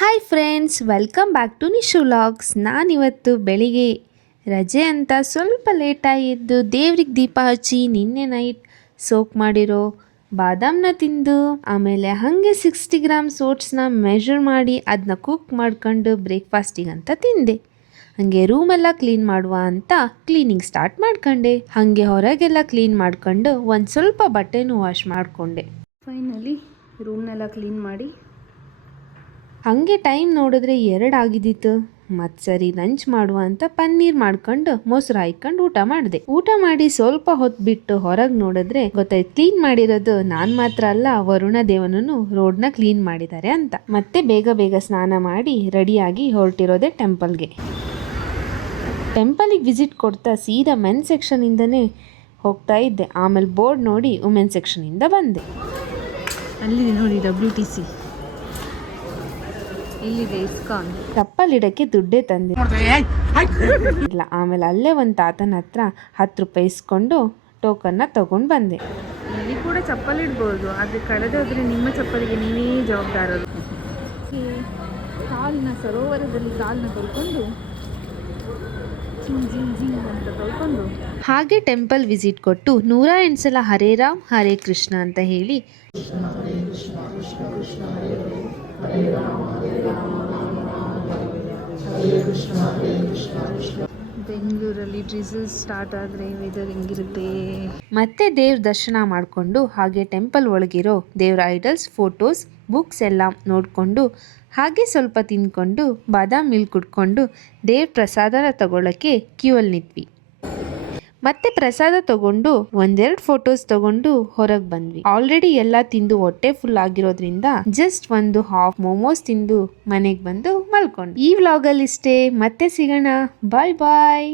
Hi friends, welcome back to Nishu vlogs. ನಾನಿವತ್ತು ಬೆಳಿಗ್ಗೆ ರಜೆ ಅಂತ ಸ್ವಲ್ಪ ಲೇಟಾಗಿ ಎದ್ದು ದೇವ್ರಿಗೆ ದೀಪ ಹಚ್ಚಿ ನಿನ್ನೆ ನೈಟ್ ಸೋಕ್ ಮಾಡಿರೋ ಬಾದಾಮನ್ನ ತಿಂದು ಆಮೇಲೆ ಹಾಗೆ 60 ಗ್ರಾಮ್ಸ್ ಓಟ್ಸ್ನ ಮೆಷರ್ ಮಾಡಿ ಅದನ್ನ ಕುಕ್ ಮಾಡ್ಕೊಂಡು ಬ್ರೇಕ್ಫಾಸ್ಟಿಗೆ ಅಂತ ತಿಂದೆ. ಹಾಗೆ ರೂಮೆಲ್ಲ ಕ್ಲೀನ್ ಮಾಡುವ ಅಂತ ಕ್ಲೀನಿಂಗ್ ಸ್ಟಾರ್ಟ್ ಮಾಡ್ಕೊಂಡೆ. ಹಾಗೆ ಹೊರಗೆಲ್ಲ ಕ್ಲೀನ್ ಮಾಡ್ಕೊಂಡು ಒಂದು ಸ್ವಲ್ಪ ಬಟ್ಟೆನೂ ವಾಶ್ ಮಾಡಿಕೊಂಡೆ. ಫೈನಲಿ ರೂಮ್ನೆಲ್ಲ ಕ್ಲೀನ್ ಮಾಡಿ ಹಾಗೆ ಟೈಮ್ ನೋಡಿದ್ರೆ 2 ಆಗಿದ್ದಿತ್ತು. ಮತ್ತು ಸರಿ ಲಂಚ್ ಮಾಡುವ ಅಂತ ಪನ್ನೀರ್ ಮಾಡ್ಕೊಂಡು ಮೊಸರು ಹಾಯ್ಕೊಂಡು ಊಟ ಮಾಡಿದೆ. ಊಟ ಮಾಡಿ ಸ್ವಲ್ಪ ಹೊತ್ತು ಬಿಟ್ಟು ಹೊರಗೆ ನೋಡಿದ್ರೆ ಗೊತ್ತಾಯ್ತು ಕ್ಲೀನ್ ಮಾಡಿರೋದು ನಾನು ಮಾತ್ರ ಅಲ್ಲ, ವರುಣ ದೇವನನ್ನು ರೋಡ್ನ ಕ್ಲೀನ್ ಮಾಡಿದ್ದಾರೆ ಅಂತ. ಮತ್ತೆ ಬೇಗ ಸ್ನಾನ ಮಾಡಿ ರೆಡಿಯಾಗಿ ಹೊರಟಿರೋದೆ ಟೆಂಪಲ್ಗೆ. ಟೆಂಪಲಿಗೆ ವಿಸಿಟ್ ಕೊಡ್ತಾ ಸೀದಾ ಮೆನ್ ಸೆಕ್ಷನಿಂದನೇ ಹೋಗ್ತಾ ಇದ್ದೆ. ಆಮೇಲೆ ಬೋರ್ಡ್ ನೋಡಿ ವುಮೆನ್ ಸೆಕ್ಷನಿಂದ ಬಂದೆ. ಅಲ್ಲಿದೆ ನೋಡಿ WTC, ಇಲ್ಲಿದೆ ಇಸ್ಕಾನ್. ಚಪ್ಪಲ್ ಇಡಕ್ಕೆ ದುಡ್ಡೇ ತಂದೆ ಇಲ್ಲ. ಆಮೇಲೆ ಅಲ್ಲೇ ಒಂದು ತಾತನ ಹತ್ರ 10 ರೂಪಾಯಿ ಇಸ್ಕೊಂಡು ಟೋಕನ್ನ ತಗೊಂಡು ಬಂದೆ. ಇಲ್ಲಿ ಕೂಡ ಚಪ್ಪಲ್ ಇಡ್ಬೋದು, ಆದರೆ ಕಳೆದೋದ್ರೆ ನಿಮ್ಮ ಚಪ್ಪಲಿಗೆ ನೀವೇ ಜವಾಬ್ದಾರರು. ಕಾಲಿನ ಸರೋವರದಲ್ಲಿ ಕಾಲನ್ನ ತೊಳ್ಕೊಂಡು ಅಂತ ತೊಳ್ಕೊಂಡು ಹಾಗೆ ಟೆಂಪಲ್ ವಿಸಿಟ್ ಕೊಟ್ಟು 108 ಸಲ ಹರೇ ರಾಮ್ ಹರೇ ಕೃಷ್ಣ ಅಂತ ಹೇಳಿ ಬೆಂಗಳೂರಲ್ಲಿ ಡ್ರಿಸಲ್ ಸ್ಟಾರ್ಟ್ ಆದರೆ ವೆದರ್ ಹೆಂಗಿರುತ್ತೆ. ಮತ್ತೆ ದೇವ್ರ ದರ್ಶನ ಮಾಡಿಕೊಂಡು ಹಾಗೆ ಟೆಂಪಲ್ ಒಳಗಿರೋ ದೇವ್ರ ಐಡಲ್ಸ್, ಫೋಟೋಸ್, ಬುಕ್ಸ್ ಎಲ್ಲ ನೋಡಿಕೊಂಡು ಹಾಗೆ ಸ್ವಲ್ಪ ತಿಂದ್ಕೊಂಡು ಬಾದಾಮ್ ಮಿಲ್ಕ್ ಕುಡ್ಕೊಂಡು ದೇವ್ರ ಪ್ರಸಾದನ ತಗೊಳ್ಳೋಕ್ಕೆ ಕ್ಯೂ ಅಲ್ಲಿ ನಿಂತ್ವಿ. ಮತ್ತೆ ಪ್ರಸಾದ ತಗೊಂಡು 1-2 ಫೋಟೋಸ್ ತಗೊಂಡು ಹೊರಗೆ ಬಂದ್ವಿ. ಆಲ್ರೆಡಿ ಎಲ್ಲ ತಿಂದು ಹೊಟ್ಟೆ ಫುಲ್ ಆಗಿರೋದ್ರಿಂದ ಜಸ್ಟ್ ಒಂದು ಹಾಫ್ ಮೋಮೋಸ್ ತಿಂದು ಮನೆಗೆ ಬಂದು ಮಲ್ಕೊಂಡು. ಈ ವ್ಲಾಗಲ್ಲಿ ಇಷ್ಟೇ, ಮತ್ತೆ ಸಿಗೋಣ. ಬಾಯ್.